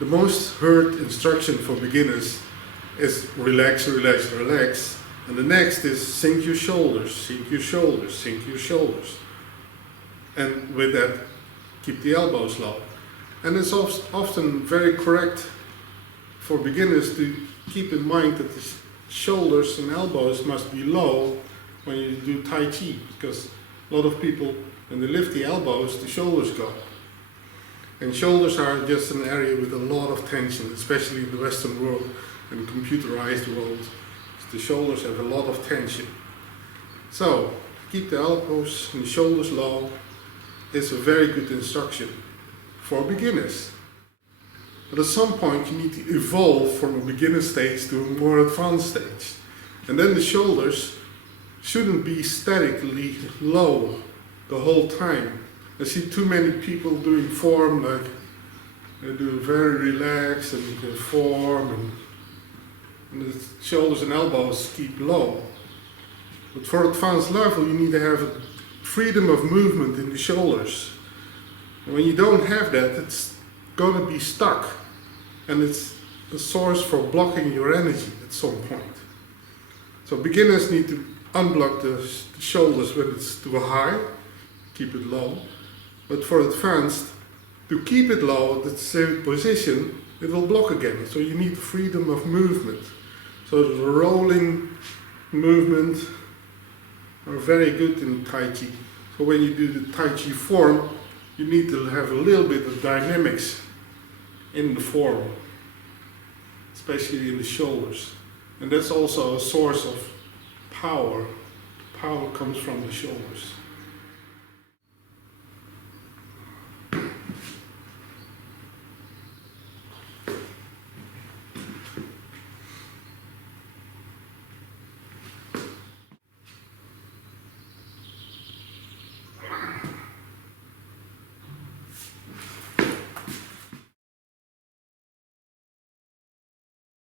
The most heard instruction for beginners is relax, relax, relax. And the next is sink your shoulders, sink your shoulders, sink your shoulders. And with that, keep the elbows low. And it's often very correct for beginners to keep in mind that the shoulders and elbows must be low when you do Tai Chi, because a lot of people, when they lift the elbows, the shoulders go. And shoulders are just an area with a lot of tension, especially in the Western world and computerized world. The shoulders have a lot of tension. So, keep the elbows and the shoulders low is a very good instruction for beginners. But at some point you need to evolve from a beginner stage to a more advanced stage. And then the shoulders shouldn't be statically low the whole time. I see too many people doing form, like they do very relaxed and form, and the shoulders and elbows keep low. But for advanced level, you need to have a freedom of movement in the shoulders. And when you don't have that, it's going to be stuck, and it's a source for blocking your energy at some point. So beginners need to unblock the shoulders when it's too high, keep it low. But for advanced, to keep it low at the same position, it will block again. So you need freedom of movement. So the rolling movement are very good in Tai Chi. So when you do the Tai Chi form, you need to have a little bit of dynamics in the form, especially in the shoulders. And that's also a source of power. Power comes from the shoulders.